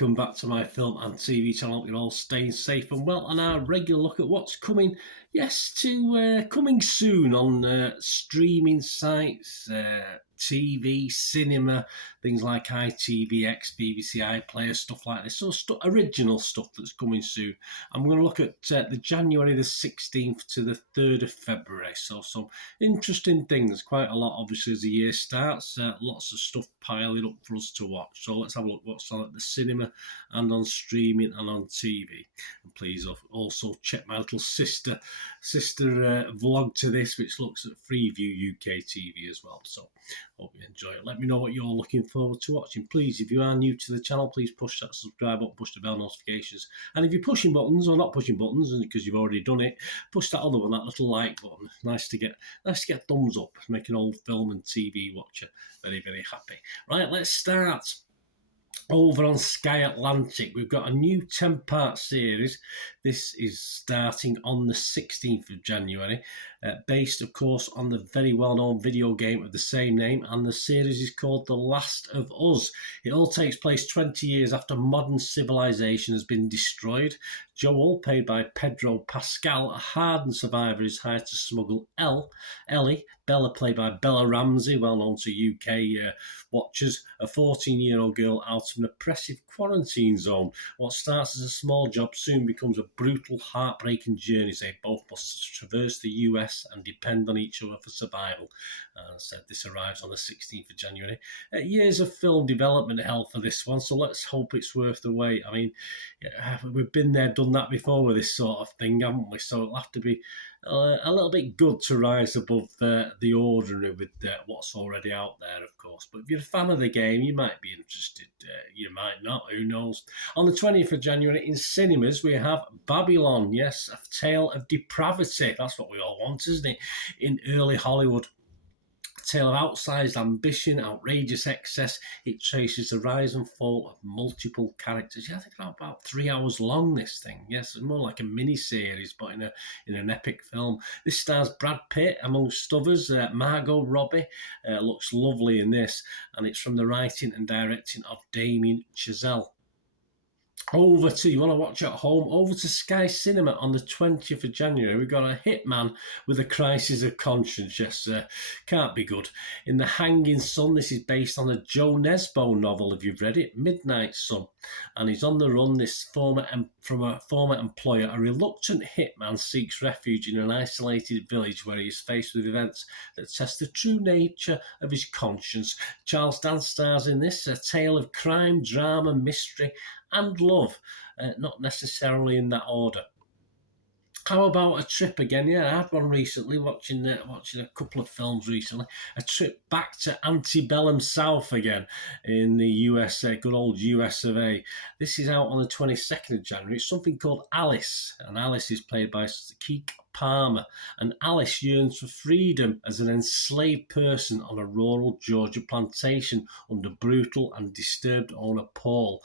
welcome back to my film and TV channel. You're all staying safe and well, and our regular look at what's coming, coming soon on streaming sites, TV, cinema, things like ITVX, BBC iPlayer, stuff like this. So original stuff that's coming soon. I'm going to look at the January the 16th to the 3rd of February. So some interesting things, quite a lot obviously as the year starts. Lots of stuff piling up for us to watch. So let's have a look what's on at the cinema and on streaming and on TV. And please also check my little sister vlog to this, which looks at Freeview UK TV as well. So hope you enjoy it. Let me know what you're looking forward to watching. Please, if you are new to the channel, please push that subscribe button, push the bell notifications. And if you're pushing buttons or not pushing buttons, because you've already done it, push that other one, that little like button. Nice to get thumbs up. Make an old film and TV watcher very, very happy. Right, let's start. Over on Sky Atlantic, we've got a new 10-part series. This is starting on the 16th of January, based, of course, on the very well-known video game of the same name, and the series is called The Last of Us. It all takes place 20 years after modern civilization has been destroyed. Joel, played by Pedro Pascal, a hardened survivor, is hired to smuggle Ellie, Bella, played by Bella Ramsey, well known to UK watchers, a 14-year-old girl, out of an oppressive quarantine zone. What starts as a small job soon becomes a brutal, heartbreaking journey. They both must traverse the US and depend on each other for survival. And said this arrives on the 16th of January. Years of film development hell for this one, so let's hope it's worth the wait. I mean, we've been there, done that before with this sort of thing, haven't we? So it'll have to be a little bit good to rise above the ordinary with what's already out there, of course. But if you're a fan of the game, you might be interested. You might not, who knows. On the 20th of January in cinemas, we have Babylon. Yes, a tale of depravity. That's what we all want, isn't it? In early Hollywood. Tale of outsized ambition, outrageous excess. It traces the rise and fall of multiple characters. Yeah, I think about 3 hours long, this thing. Yes, it's more like a mini-series, but in an epic film. This stars Brad Pitt, amongst others. Margot Robbie looks lovely in this, and it's from the writing and directing of Damien Chazelle. You want to watch at home, over to Sky Cinema on the 20th of January. We've got a hitman with a crisis of conscience. Yes, can't be good. In The Hanging Sun, this is based on a Joe Nesbo novel, if you've read it, Midnight Sun. And he's on the run, from a former employer. A reluctant hitman seeks refuge in an isolated village where he is faced with events that test the true nature of his conscience. Charles Dance stars in this, a tale of crime, drama, mystery, and love, not necessarily in that order. How about a trip again? Yeah, I had one recently, watching a couple of films recently. A trip back to antebellum South again in the USA, good old US of A. This is out on the 22nd of January. It's something called Alice, and Alice is played by Keek Palmer, and Alice yearns for freedom as an enslaved person on a rural Georgia plantation under brutal and disturbed owner Paul,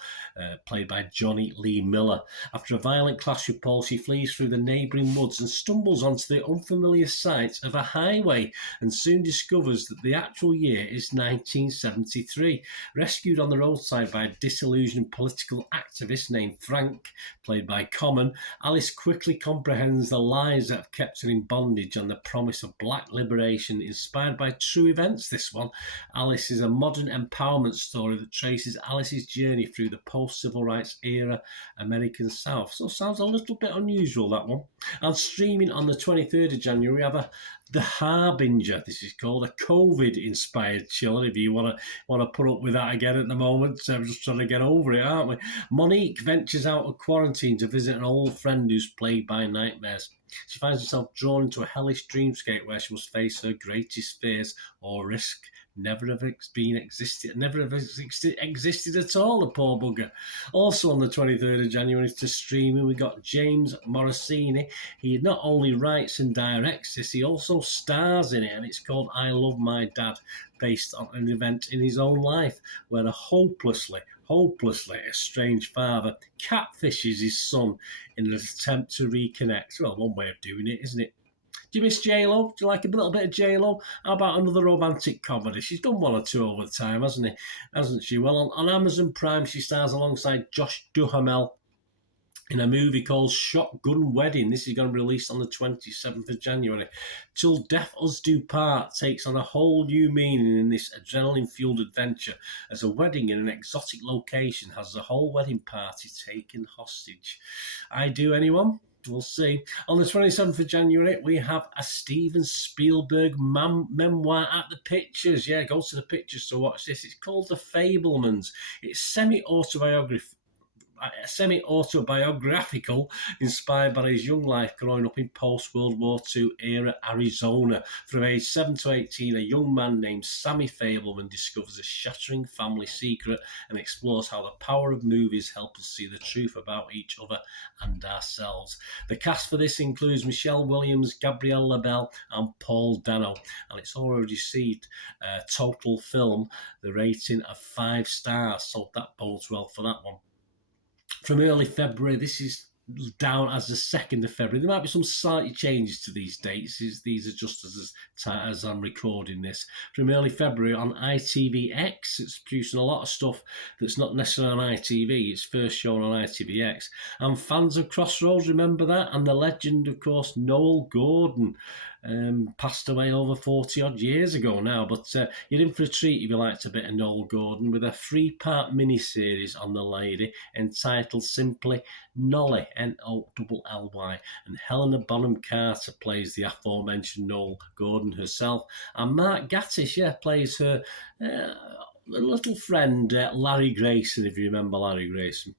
played by Johnny Lee Miller. After a violent clash with Paul, she flees through the neighbouring woods and stumbles onto the unfamiliar sight of a highway, and soon discovers that the actual year is 1973. Rescued on the roadside by a disillusioned political activist named Frank, played by Common, Alice quickly comprehends the lies that have kept her in bondage and the promise of black liberation. Inspired by true events, this one, Alice is a modern empowerment story that traces Alice's journey through the post-civil rights era American South. So sounds a little bit unusual, that one. And streaming on the 23rd of January, we have The Harbinger. This is called a COVID-inspired chiller, if you want to put up with that again at the moment. I'm just trying to get over it, aren't we? Monique ventures out of quarantine to visit an old friend who's plagued by nightmares. She finds herself drawn into a hellish dreamscape where she must face her greatest fears or risk never have existed at all, the poor bugger. Also on the 23rd of January to streaming, we got James Morosini. He not only writes and directs this, he also stars in it, and it's called I Love My Dad, based on an event in his own life where a hopelessly estranged father catfishes his son in an attempt to reconnect. Well, one way of doing it, isn't it? Do you miss J-Lo? Do you like a little bit of J-Lo? How about another romantic comedy? She's done one or two over the time, hasn't she? Well, on Amazon Prime, she stars alongside Josh Duhamel in a movie called Shotgun Wedding. This is going to be released on the 27th of January. Till Death Us Do Part takes on a whole new meaning in this adrenaline-fueled adventure as a wedding in an exotic location has the whole wedding party taken hostage. I do, anyone? We'll see. On the 27th of January, we have a Steven Spielberg memoir at the Pictures. Yeah, go to the Pictures to watch this. It's called The Fabelmans. It's semi-autobiographical, inspired by his young life growing up in post-World War II era Arizona. From age 7 to 18, a young man named Sammy Fabelman discovers a shattering family secret and explores how the power of movies help us see the truth about each other and ourselves. The cast for this includes Michelle Williams, Gabrielle LaBelle, and Paul Dano, and it's already received total film the rating of 5 stars, so that bodes well for that one. From early February, this is down as the 2nd of February. There might be some slight changes to these dates. These are just as I'm recording this. From early February on ITVX, it's producing a lot of stuff that's not necessarily on ITV. It's first shown on ITVX. And fans of Crossroads remember that. And the legend, of course, Noel Gordon. Passed away over 40 odd years ago now, but you're in for a treat if you liked a bit of Noel Gordon with a 3-part miniseries on the lady entitled simply Nolly, Nolly, and Helena Bonham Carter plays the aforementioned Noel Gordon herself, and Mark Gatiss, plays her little friend Larry Grayson, if you remember Larry Grayson.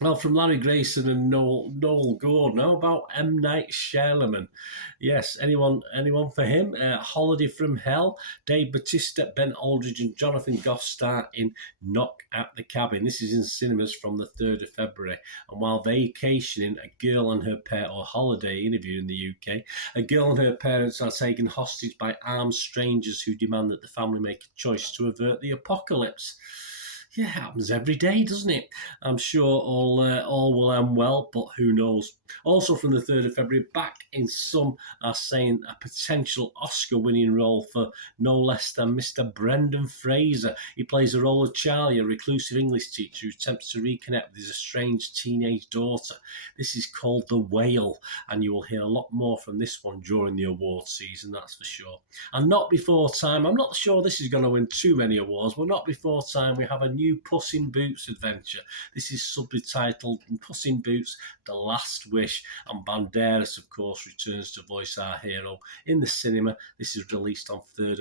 Well, from Larry Grayson and Noel Gordon, how about M. Night Shyamalan? Yes, anyone for him? Holiday from Hell, Dave Bautista, Ben Aldridge, and Jonathan Goff star in Knock at the Cabin. This is in cinemas from the 3rd of February. And while vacationing, a girl and her parents, or holiday interview in the UK, a girl and her parents are taken hostage by armed strangers who demand that the family make a choice to avert the apocalypse. Yeah, it happens every day, doesn't it? I'm sure all will end well, but who knows? Also from the 3rd of February, back in some are saying a potential Oscar-winning role for no less than Mr. Brendan Fraser. He plays the role of Charlie, a reclusive English teacher who attempts to reconnect with his estranged teenage daughter. This is called The Whale, and you will hear a lot more from this one during the awards season, that's for sure. And Not Before Time, I'm not sure this is going to win too many awards, but Not Before Time, we have a new Puss in Boots adventure. This is subtitled Puss in Boots, The Last Wish, and Banderas, of course, returns to voice our hero in the cinema. This is released on the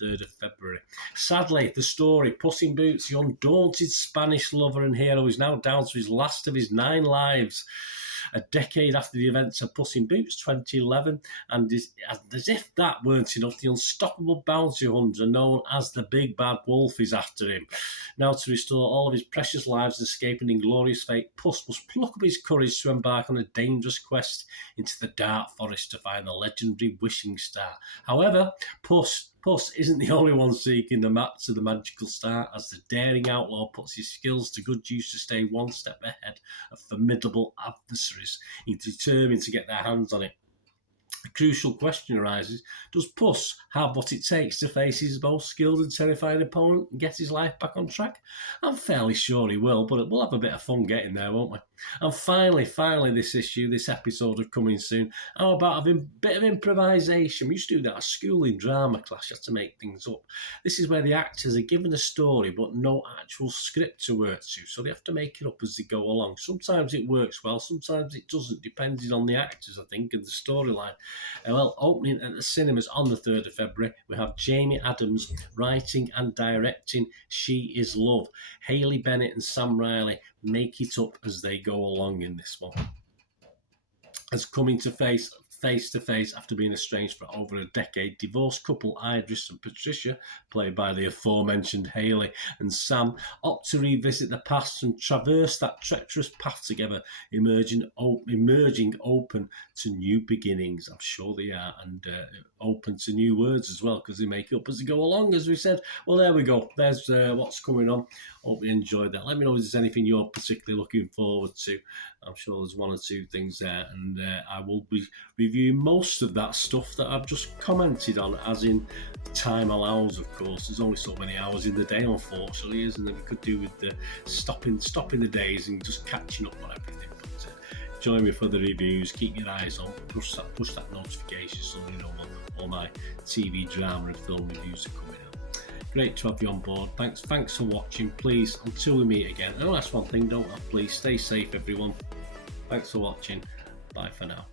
3rd of February. Sadly, the story, Puss in Boots, the undaunted Spanish lover and hero, is now down to his last of his 9 lives. A decade after the events of Puss in Boots 2011, and as if that weren't enough, the unstoppable bounty hunter known as the Big Bad Wolf is after him. Now, to restore all of his precious lives and escape an inglorious fate, Puss must pluck up his courage to embark on a dangerous quest into the dark forest to find the legendary wishing star. However, Puss isn't the only one seeking the map to the magical star, as the daring outlaw puts his skills to good use to stay one step ahead of formidable adversaries. He's determined to get their hands on it. The crucial question arises, does Puss have what it takes to face his most skilled and terrifying opponent and get his life back on track? I'm fairly sure he will, but we'll have a bit of fun getting there, won't we? And finally, this episode of Coming Soon, how about a bit of improvisation? We used to do that at school in drama class, you had to make things up. This is where the actors are given a story but no actual script to work to, so they have to make it up as they go along. Sometimes it works well, sometimes it doesn't, depending on the actors, I think, and the storyline. Well, opening at the cinemas on the 3rd of February, we have Jamie Adams writing and directing She Is Love. Hayley Bennett and Sam Riley make it up as they go along in this one. As coming to face to face after being estranged for over a decade, divorced couple Idris and Patricia, played by the aforementioned Hayley and Sam, opt to revisit the past and traverse that treacherous path together, emerging open to new beginnings. I'm sure they are, and open to new words as well, because they make it up as they go along, as we said. Well, there we go. There's what's coming on. Hope you enjoyed that. Let me know if there's anything you're particularly looking forward to. I'm sure there's one or two things there, and I will be review most of that stuff that I've just commented on, as in time allows, of course. There's only so many hours in the day, unfortunately, isn't there? We could do with the stopping the days and just catching up on everything. But join me for the reviews. Keep your eyes on. Push that notification so you know when all my TV, drama, and film reviews are coming out. Great to have you on board. Thanks for watching. Please, until we meet again, and I'll ask one thing, don't I? Please stay safe, everyone. Thanks for watching. Bye for now.